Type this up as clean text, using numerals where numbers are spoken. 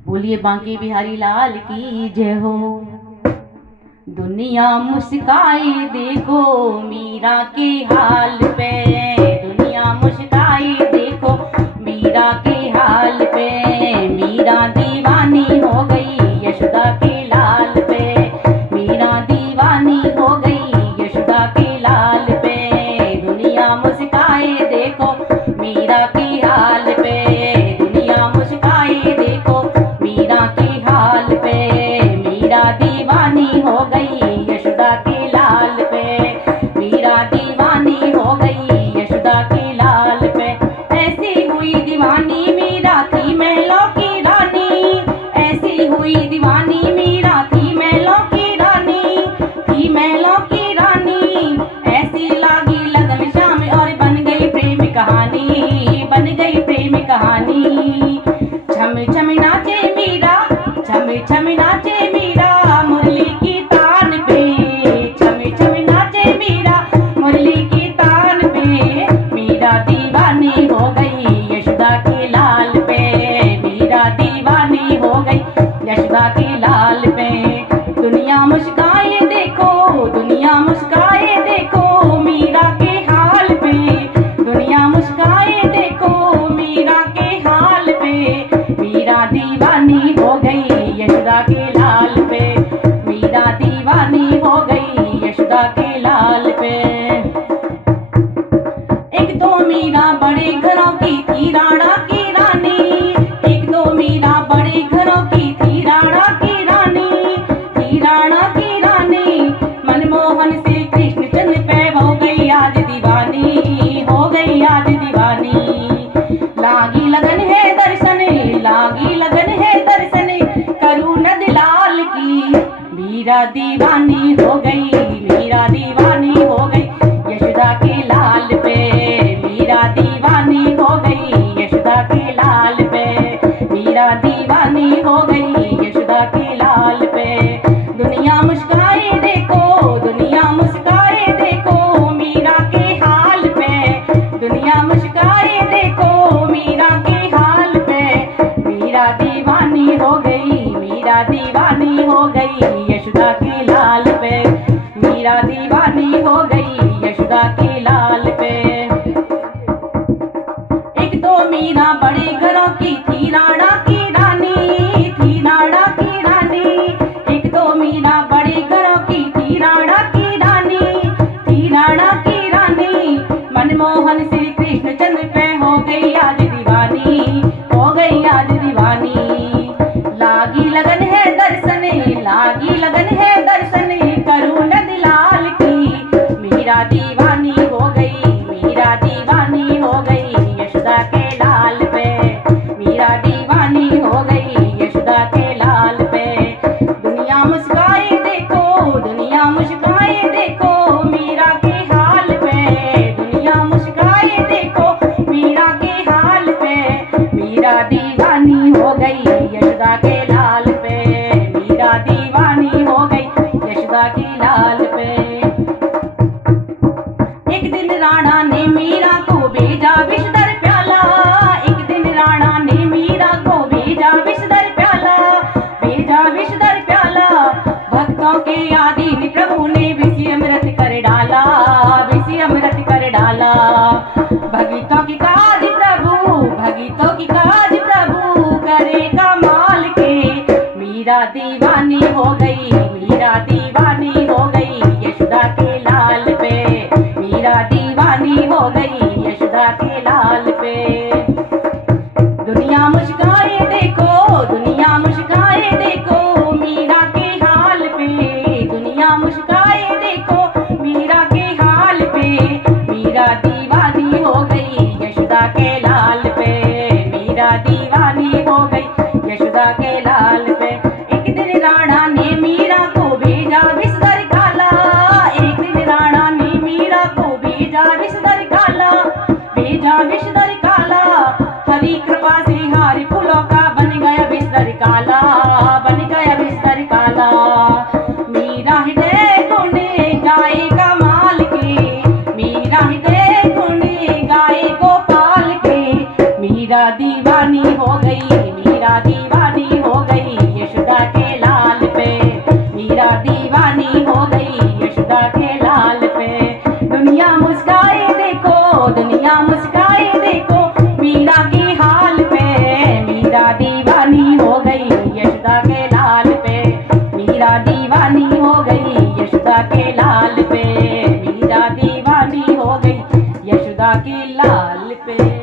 बोलिए बांके बिहारी लाल की जय हो। दुनिया मुस्काए देखो मीरा के हाल पे, दुनिया मुस्काए देखो मीरा के हाल पे। मीरा दीवानी हो गई यशोदा के लाल पे, मीरा दीवानी हो गई यशोदा के लाल पे। दुनिया मुस्काए देखो मीरा के हाल पे, दुनिया मुस्काए देखो मीरा के हाल पे। मीरा दीवानी हो गई यशोदा के लाल पे, मीरा दीवानी हो गई यशोदा के लाल पे। ऐसी हुई दीवानी मीरा थी महलों की रानी, ऐसी हुई दीवानी मीरा थी महलों की रानी, थी महलों की रानी। ऐसी लागी लगन शाम और बन गई प्रेम कहानी, बन गई प्रेम कहानी। छम छम नाचे मीरा, छम छम नाचे मीरा मुरली की तान पे, छम छम नाचे मीरा मुरली की तान पे। मीरा दीवानी हो गई यशोदा के लाल पे, मीरा दीवानी हो गई यशोदा के लाल पे। दुनिया मुस्काए देखो, दुनिया मुस्काए देखो मीरा के हाल पे, दुनिया मुस्काए देखो मीरा के हाल पे। मीरा दीवानी हो गई यशोदा के लाल पे, मीरा दीवानी हो गई यशोदा के लाल पे। एक दो मीरा बड़े घरों की थी राणा की रानी, एक दो मीरा बड़े घरों की थी राणा की रानी, थी राणा की रानी। मनमोहन से कृष्णचंद्र पे हो गई आज दीवानी, हो गई आज दीवानी। लागी लगन है दर्शन, लागी लगन है दर्शन करूं नंद लाल की। मीरा दीवानी हो गई, मीरा दीवानी हो गई यशोदा के लाल पे, मीरा दीवानी हो गई यशोदा के लाल पे, मीरा दीवानी हो गई यशोदा के लाल पे। दुनिया मुस्काए देखो, दुनिया मुस्काए देखो मीरा के हाल पे, दुनिया मुस्काए देखो मीरा के हाल पे। मीरा दीवानी हो गई, मीरा दीवानी हो गई यशोदा के लाल पे, मीरा दीवानी हो गई यशोदा के लाल पे। एक दो मीरा बड़े घरों की थी राणा की रानी, थी राणा की रानी, एक दो मीरा बड़े घरों की थी राणा की रानी, थी राणा की रानी। मनमोहन श्री कृष्णचंद्र पे हो गई आज दीवानी, हो गई आज दीवानी। लागी लगन है दर्शन, लागी लगन है दर्शन करूं नंद लाल की। मीरा दीवानी हो गई, मीरा दीवानी हो गई यशोदा के लाल पे, मीरा दीवानी हो गई यशोदा के लाल पे। दुनिया मुस्काए देखो, दुनिया मुस्काए देखो मीरा के हाल पे, दुनिया मुस्काए देखो मीरा के हाल पे। मीरा दीवानी हो गई यशोदा के लाल पे, मीरा दीवानी हो गई यशोदा के लाल पे। एक दिन राणा ने मीरा को भेजा विषधर प्याला, एक दिन राणा ने मीरा को भेजा विषधर प्याला, भेजा विषधर प्याला। भक्तों के आदि प्रभु ने विषि अमृत कर डाला, विषि अमृत कर डाला। भक्तों की काज प्रभु, भक्तों की काज प्रभु करे कमाल के। मीरा दीवानी हो गई, मीरा दीवानी हो गई यशोदा के लाल पे, मीरा दीवानी हो गई यशोदा के लाल पे। दुनिया मुस्काए देखो, दुनिया मुस्काए देखो मीरा के हाल पे, दुनिया मुस्काए देखो मीरा के हाल पे। मीरा दीवानी हो गई यशोदा के लाल पे, मीरा दीवानी हो गई यशोदा के लाल पे। एक दिन राणा ने मीरा को भेजा विषधर काला, एक दिन राणा ने मीरा को भेजा विषधर काला, भेजा विषधर काला। हरी कृपा से हार फूलों का बन गया विषधर काला, बन गया विषधर काला। मीरा हृदय गुण गाए कमाल के, मीरा हृदय गुण गाए गोपाल के। मीरा दीवानी हो गई, मीरा दीवानी हो हाल पे, मीरा दीवानी हो गई यशोदा के लाल पे।